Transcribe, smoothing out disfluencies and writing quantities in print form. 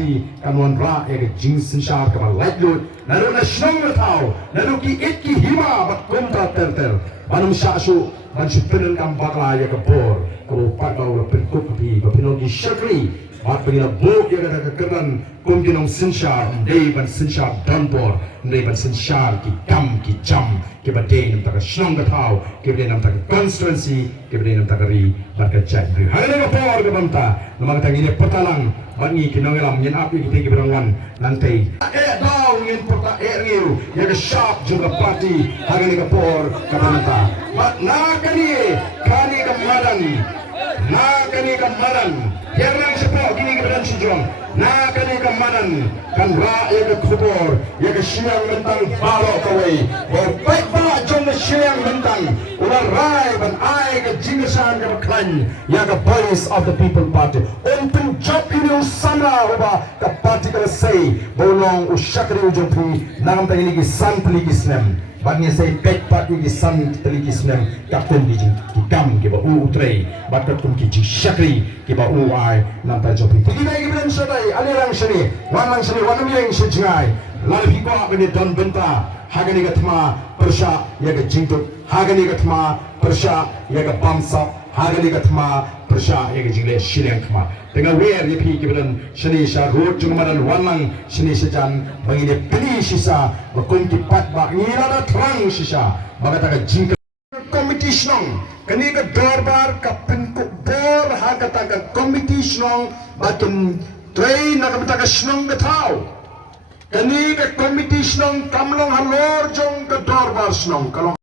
party kanuan ra ega jing sinshar kama light load naru na shnong na tau naru ki it ki hima bat kumta ter banum shashu ban shupinen kam bakla ya kapor ko patau la penkuk pi papinogi shakri bat pengina bo ya kata kekeran kumkinong sinshar ndei ban sinshar donbor ndei ban sinshar ki kam ki jam ki badai nam taka shnong ka tau ki badai nam taka constituency ki badai nam taka ri barka chat bri hale ka por ka bamta namang tangine patalang bangi kinongelam nyen api ki tegi berangwan nantai daw nyen porta riu ya ka sharp juga party hale ka por ka bamta bat na kani ka madan na kani ka madan Yerang sepo kini keberan sejong. Na kani kamanan kan ra ya ke kubur ya ke siang mentang balo kawai. Baik ba jong na siang mentang ular rai ban ai ke jingasan ke klan ya ke voice of the people party. Untuk job ini usana uba ke party ke say bolong usyakri ujung pi nang tang ini ki san peligi snem. Bagnya saya pek pak di san peligi snem kapten di kikam ke ba utrei bakat kum ki syakri ke ba ai nang ta job pi. Tidak ke sedai alirang sini wanang sini wanam yang sejai lalu hiko ini don benta hagani gatma persha ya ke jingtuk hagani gatma persha ya ke bamsa hagani gatma persha ya ke jingle shileng kma dengan wer ya pi keberan sini sha road jungmaran wanang sini sejan bangine pili sisa bakum ki pat ba ngira terang sisa bagata ke jingke komiti snong kani ke dorbar ka penkuk bor hagata ke komiti snong bakin Tray nakabita ka snong gatao. Kani ka komiti snong kamlong halor jong ka dorbar snong kalong.